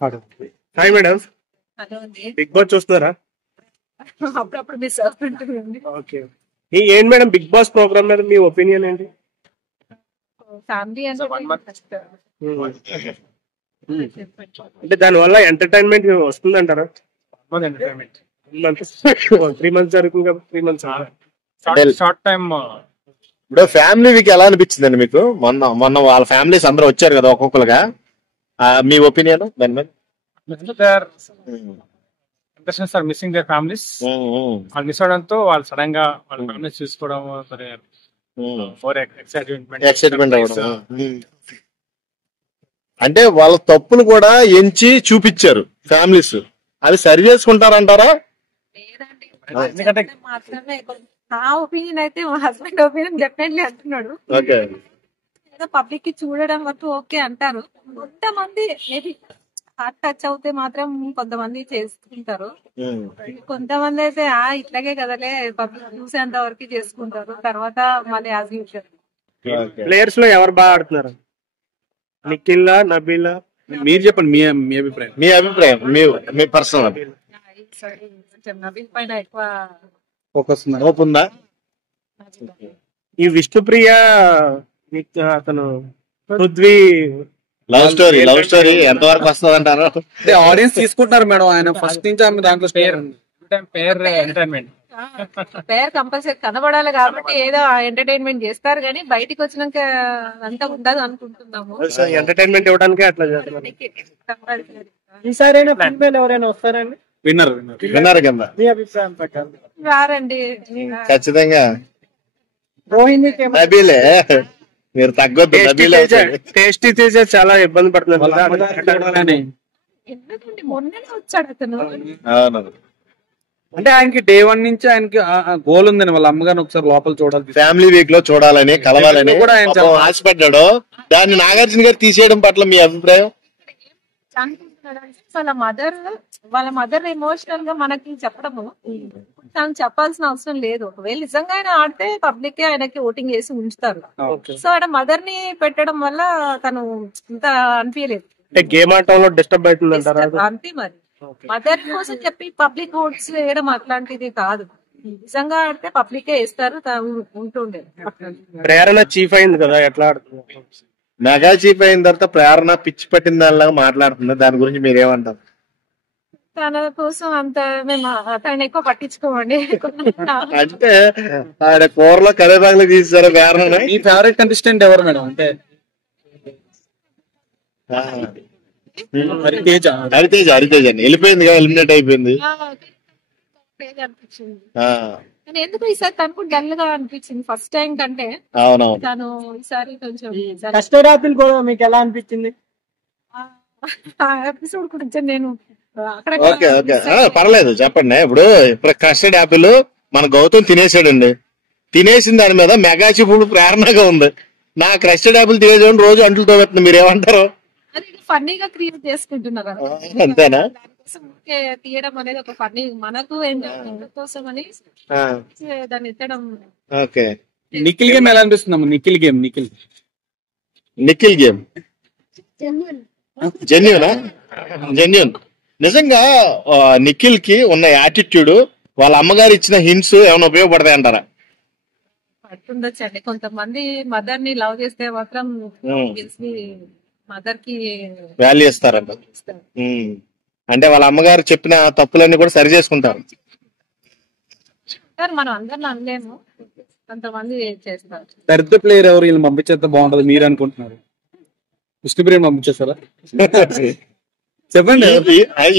Hi madam, hello అండి. Big boss చూస్తున్నారా? అప్పుడప్పుడు మిస్ అవుతుంటుంది. ఓకే, ఏంటి మేడం బిగ్ బాస్ ప్రోగ్రామ్ మీద మీ ఒపీనియన్ ఏంటి? ఫ్యామిలీ అంటే దాని వల్ల ఎంటర్టైన్మెంట్ వస్తుందంటారా? 3 months జరుగుతుంది కదా, 3 months షార్ట్ టైమ్. ఇప్పుడు ఫ్యామిలీ వీక్ ఎలా అనిపించిందండి మీకు? మొన్న మొన్న వాళ్ళ ఫ్యామిలీస్ అందరూ వచ్చారు కదా ఒక్కొక్కరుగా, మీ ఒపీనియన్ దాని మీద? Sir missing their families. వాళ్ళు మిస్ అవడంతో వాళ్ళు సడన్ గా వాళ్ళ ఫ్యామిలీస్ చూసుకోవడం ఎక్సైట్మెంట్ అవ్వడం. అంటే వాళ్ళ తప్పులు కూడా ఎంచి చూపించారు ఫ్యామిలీస్, అది సరి చేసుకుంటారంటారా? ఎందుకంటే మాత్రమే నా ఒపీనియన్ అయితే మా హస్బెండ్ ఒపీనియన్ డెఫినెట్లీ అంటున్నాడు. ఓకే, ఏదో పబ్లిక్ కి చూడడం వరకు ఓకే అంటారు. కొంతమంది మేబీ హార్ట్ టచ్ అవుతే మాత్రం కొంతమంది చేసుకుంటారు. కొంతమంది అయితే ఇట్లాగే కదలే పబ్లిక్ చూసేంత వరకు చేసుకుంటారు, తర్వాత మళ్ళీ యాజ్ యూజువల్. ప్లేయర్స్ లో ఎవరు బాగా ఆడుతున్నారు? నిఖిల్, నబీల్? మీరు చెప్పండి మీ అభిప్రాయం. మీ అభిప్రాయం, మీ పర్సనల్ నబీల్ పైన ఎక్కువ ఫోకస్ హోప్ ఉందా? ఈ విష్ణుప్రియ, అతను పృథ్వీ లవ్ స్టోరీ ఎంతవరకు వస్తుంది అంటారు? ఆడియన్స్ తీసుకుంటున్నారు మేడం, ఆయన ఫస్ట్ నుంచి ఆమె దాంట్లో పేర్ ఎంటర్టైన్మెంట్. పేరు కంపల్సరీ కనబడాలి కాబట్టి ఏదో ఎంటర్టైన్మెంట్ చేస్తారు, కానీ బయటికి వచ్చినాక అంతా ఉండదు అనుకుంటున్నాము. ఎంటర్టైన్మెంట్ ఇవ్వడానికి అట్లా చేస్తున్నారు. కంపల్సరీ ఎవరైనా వస్తారండి? విన్నారు కింద మీ అభిప్రాయం ప్రకారం రారండి ఖచ్చితంగా రోహిణి నబీలే. మీరు తగ్గొద్దు, నబీలే. టేస్టీ తేజ చాలా ఇబ్బంది పడుతున్నారు. ఎందుకంటే మొన్ననే వచ్చాడు అతను. అవును, అంటే ఆయనకి డే 1 నుంచి ఆయనకి గోల్ ఉందని వాళ్ళ అమ్మగారిని ఒకసారి లోపల చూడాలి, ఫ్యామిలీ వీక్ లో చూడాలని, కలవాలని కూడా ఆయన పాపం ఆశపడ్డాడు. దాన్ని నాగార్జున గారు తీసేయడం పట్ల మీ అభిప్రాయం? వాళ్ళ మదర్ ఎమోషనల్ గా మనకి చెప్పడము తను చెప్పాల్సిన అవసరం లేదు. ఒకవేళ నిజంగా ఆయన ఆడితే పబ్లిక్ ఆయనకి ఓటింగ్ చేసి ఉంచుతారు. సో ఆడ మదర్ ని పెట్టడం వల్ల తను ఇంత అనిపించలేదు. గేమ్ ఆటంలో డిస్టర్బ్ అవుతుందంటారా? అంతే మరి, మదర్ కోసం చెప్పి పబ్లిక్ ఓట్స్ వేయడం అట్లాంటిది కాదు. నిజంగా ఆడితే పబ్లికే వేస్తారు, ఉంటుండే. ప్రేరణ చీఫ్ అయింది కదా, ఎట్లా ఆడుతుంది? మెగా చీఫ్ అయిన తర్వాత ప్రేరణ పిచ్చి పట్టిన దానిలాగా మాట్లాడుతుంది, దాని గురించి మీరేమంటారు? తన కోసం అంత మేము తనని ఎక్కువ పట్టించుకోమండి. అంటే ఆడ కూరలో కరివేపాకులు తీసారు ప్రేరణ. మీ ఫేవరెట్ కంటెస్టెంట్ ఎవరు మేడం? అంటే హరితేజ అండి, వెళ్ళిపోయింది కదా, ఎలిమినేట్ అయిపోయింది. అనిపించింది ఎందుకు ఈసారి తనకు డల్ గా అనిపించింది ఫస్ట్ టైం కంటే. అవునవును, తను ఈసారి కొంచెం కస్టర్డ్ ఆపిల్ కూడా మీకు ఎలా అనిపించింది? ఎపిసోడ్ గురించి నేను ఓకే ఓకే పర్లేదు చెప్పండి. ఇప్పుడు కస్టర్డ్ యాపిల్ మన గౌతమ్ తినేసాడండి, తినేసిన దాని మీద మెగా చీఫ్ ప్రేరణగా ఉంది. నా కస్టర్డ్ యాపిల్ తినేసాడు రోజు అంటులతో పెట్టింది, మీరేమంటారు? ఫన్నీగా క్రియేట్ చేసుకుంటున్నారు అంతేనా? తీయడం అనేది ఒక ఫన్నీ మనకు ఎంజాయ్ కోసం అని దాన్ని ఎత్తడం. ఓకే, నిఖిల్ గేమ్ ఎలా అనిపిస్తుంది? Nikhil game genuine. నిజంగా నిఖిల్ కి ఉన్న యాటిట్యూడ్, వాళ్ళ అమ్మగారు ఇచ్చిన హింట్స్ ఏమైనా ఉపయోగపడతాయి అంటారా? పడుతుండొచ్చండి. కొంతమంది మదర్ ని లవ్ చేస్తే మాత్రం మదర్ కి వాల్యూ ఇస్తారంట. అంటే వాళ్ళ అమ్మగారు చెప్పిన తప్పులన్నీ కూడా సరి చేసుకుంటారు. మనం అందరిని అనలేము, కొంతమంది చేస్తారు. దరిద్ర ప్లేయర్ ఎవరు వీళ్ళు పంపించేస్తే బాగుంటది మీరు అనుకుంటున్నారు? విష్ణుప్రియ పంపించేస్తారా? చెప్పండి.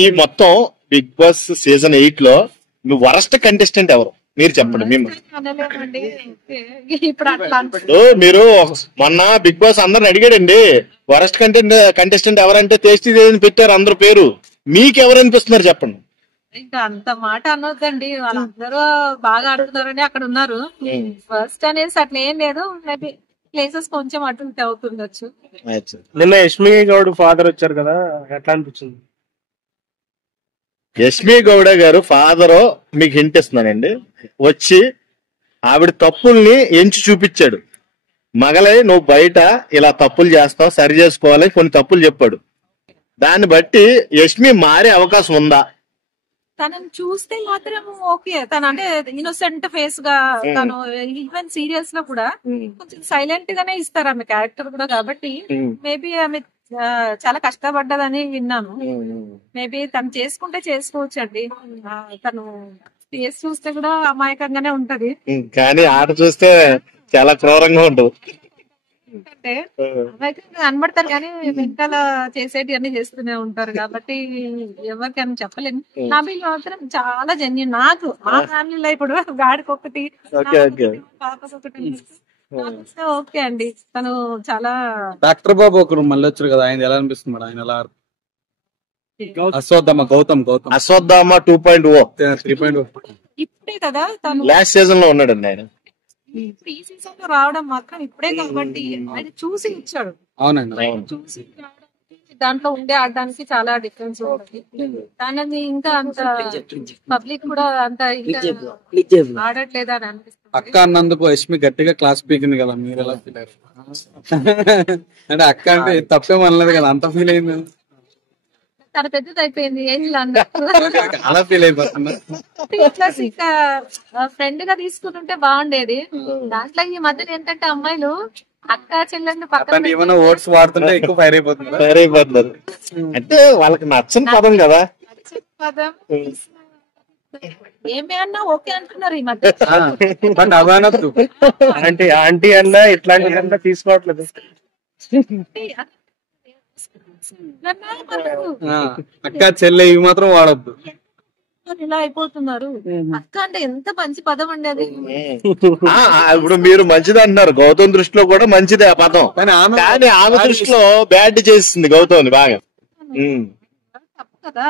ఈ మొత్తం బిగ్ బాస్ సీజన్ 8 లో మీ వరస్ట్ కంటెస్టెంట్ ఎవరు మీరు చెప్పండి. మీరు మొన్న బిగ్ బాస్ అందరిని అడిగాడండి, వరస్ట్ కంటెస్టెంట్ ఎవరంటే టేస్టీ పెట్టారు అందరు పేరు, మీకు ఎవరు అనిపిస్తున్నారు చెప్పండి. ఇంకా అంత మాట అనొద్దండి, వాళ్ళందరూ బాగా ఆడుతున్నారని అక్కడ ఉన్నారు. ఫస్ట్ అనేసి అట్లా ఏం లేదు, మేబీ ప్లేసెస్ కొంచెం అటు ఇటు అవుతుండొచ్చు. నిన్న యష్మి గౌడ్ ఫాదర్ వచ్చారు కదా, ఎట్లా అనిపించింది? యష్మి గౌడ గారు ఫాదరు మీకు హింట్ ఇస్తున్నానండి, వచ్చి ఆవిడ తప్పుల్ని ఎంచి చూపించాడు. మగలై నువ్వు బయట ఇలా తప్పులు చేస్తావు, సరి చేసుకోవాలని కొన్ని తప్పులు చెప్పాడు. దాన్ని బట్టి యష్మి మారే అవకాశం ఉందా? తనని చూస్తే మాత్రం ఓకే, తను అంటే ఇన్నోసెంట్ ఫేస్ గా, తను ఈవెన్ సీరియల్స్ లో కూడా కొంచెం సైలెంట్ గానే ఇస్తారు ఆమె క్యారెక్టర్ కూడా. కాబట్టి మేబీ ఆమె చాలా కష్టపడ్డదని విన్నాను. మేబీ తను చేసుకుంటే చేసుకోవచ్చు అండి. తను ఫేస్ చూస్తే కూడా అమాయకంగానే ఉంటది, కానీ ఆట చూస్తే చాలా క్రూరంగా ఉంటుంది. అంటే అమాయకంగా కనబడతారు కానీ వెనకాల చేసేటి అన్ని చేస్తూనే ఉంటారు. కాబట్టి ఎవరికైనా చెప్పలేము. నబీల్ మాత్రం చాలా జెన్యున్. నాకు మా ఫ్యామిలీలో ఇప్పుడు గాడికి ఒకటి, పాపకొకటి ఓకే అండి. తను చాలా డాక్టర్ బాబు ఒకరు మళ్ళీ వచ్చారు కదా, ఆయన ఎలా అనిపిస్తుంది మేడం? ఆయన ఎలా అశ్వత్థామ గౌతమ్ అశ్వత్థామ 2.0 3.0 ఇప్పుడే కదా తను లాస్ట్ సీజన్ లో ఉన్నాడండి ఆయన. ఈ సీజన్ లో రావడం మాత్రం ఇప్పుడే కాబట్టి ఆయన చూసి ఇచ్చాడు. అవునండి. చూసి రావడానికి దాంట్లో ఉండే ఆడడానికి చాలా డిఫరెన్స్ ఉంటుంది. తనని ఇంకా అంత పబ్లిక్ కూడా అంత ఇంకా ఆడట్లేదా అని అనిపిస్తుంది. అక్క అన్నందుకు యష్మి గట్టిగా క్లాస్ పీకింది కదా, మీరు ఎలా ఫీల్ అయ్యారు? అంటే అక్క అంటే తప్పేం అనలేదు కదా, అంత ఫీల్ అయింది. తన పెద్దది అయిపోయింది ఏం అన్నట్టు అలా ఫీల్ అయిపోతుంది. ప్లస్ ఇంకా ఫ్రెండ్ గా తీసుకుంటుంటే బాగుండేది. దాంట్లో ఈ మధ్యన ఏంటంటే అమ్మాయిలు అక్క చెల్లెండి పక్కన ఏమైనా ఓట్స్ వాడుతుంటే ఎక్కువ ఫైర్ అయిపోతుంది. ఫైర్ అయిపోతున్నారు అంటే వాళ్ళకి నచ్చని పదం కదా. పదం ఏమి అన్నా ఓకే అంటున్నారు ఈ మధ్య. బట్ అవనద్దు ఆంటీ ఆంటీ అన్నా ఇట్లాంటిదంతా తీసుకోవట్లేదు. అక్క చెల్లె ఇవి మాత్రం వాడద్దు. ఇలా అయిపోతున్నారు. అక్క అంటే ఎంత మంచి పదం అండి అది. ఇప్పుడు మీరు మంచిది అంటున్నారు, గౌతమ్ దృష్టిలో కూడా మంచిదే ఆ పదం, కానీ ఆమె దృష్టిలో బ్యాడ్ చేసింది గౌతమ్ బాగా. తప్పు కదా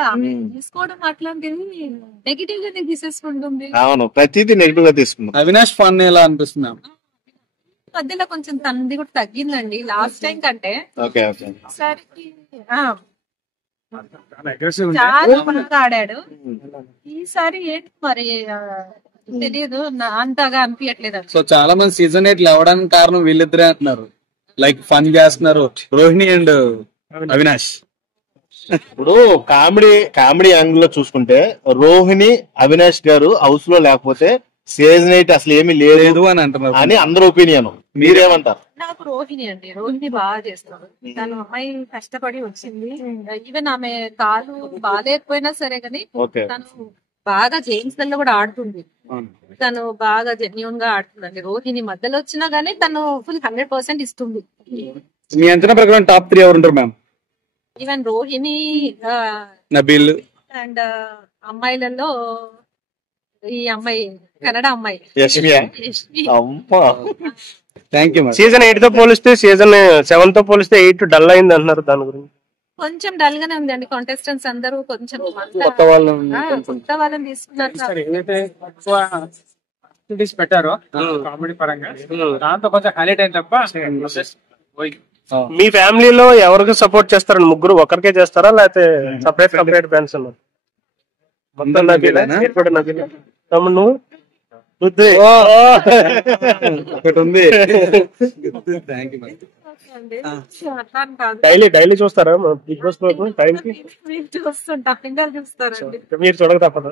తీసుకోవడం, అట్లాంటివి నెగిటివ్ గా తీసేసుకుంటుంది. అవును, ప్రతిదీ నెగిటివ్ గా తీసుకున్నాం. అవినాష్ ఫన్ ఎలా అనిపిస్తుంది? మధ్యలో కొంచెం తనది కూడా తగ్గిందండి లాస్ట్ టైం కంటే. ఈసారికి చాలా బాగా ఆడాడు. ఈసారి ఏంటి మరి తెలియదు, అంతగా అనిపించట్లేదు. సో చాలా మంది సీజన్ 8 లేవడానికి కారణం వీళ్ళిద్దరే అంటున్నారు. లైక్ ఫన్ చేస్తున్నారు రోహిణి అండ్ అవినాష్. ఇప్పుడు కామెడీ యాంగిల్ లో చూసుకుంటే రోహిణి అవినాష్ గారు హౌస్ లో లేకపోతే సీజన్ 8 అసలు ఏమీ లేదు అని అంటున్నారు అని అందరు ఒపీనియన్. మీరేమంటారు? నాకు రోహిణి అండి, రోహిణి బాగా చేస్తాడు. తను అమ్మాయి కష్టపడి వచ్చింది. ఈవెన్ ఆమె కాలు బాగాలేకపోయినా సరే కానీ తను బాగా జేమ్స్ లో కూడా ఆడుతుంది. తను బాగా జెన్యూన్ గా ఆడుతుందండి. రోహిణి మధ్యలో వచ్చినా గానీ తను ఫుల్ 100% ఇస్తుంది. మీ అంచనా ప్రకారం టాప్ 3 ఎవరు ఉంటారు ma'am? Even Rohini, Nabeel and అమ్మాయిలలో ఈ అమ్మాయి కన్నడ అమ్మాయి యష్మి. Thank you. సీజన్ 8 తో పోలిస్తే సీజన్ 7 తో పోలిస్తే 8 డల్ అయింది అంటున్నారు. దాని గురించి కొంచెం డల్ గానే ఉంది అండి. కాంటెస్టెంట్స్ అందరూ కొంచెం కొత్త వాళ్ళు కొత్త వాళ్ళని తీసుకున్నారు. ఏదైతే ఎక్కువ యాక్టివిటీస్ పెట్టారో కామెడీ పరంగా దాంతో కొంచెం హైలైట్ అయింది తప్ప మీ ఫ్యామిలీలో ఎవరికి సపోర్ట్ చేస్తారండి? ముగ్గురు ఒకరికే చేస్తారా లేకపోతే సపరేట్ ఫ్యాన్స్ ఉన్నారు? మొత్తం నబీలా తమ్ముడు ఒకటి ఉంది. Thank you. డైలీ చూస్తారా బిగ్ బాస్ ప్రోగ్రామ్ టైం కి? చూస్తుంటా, పిల్లలు చూస్తారండి. మీరు చూడక తప్పదు.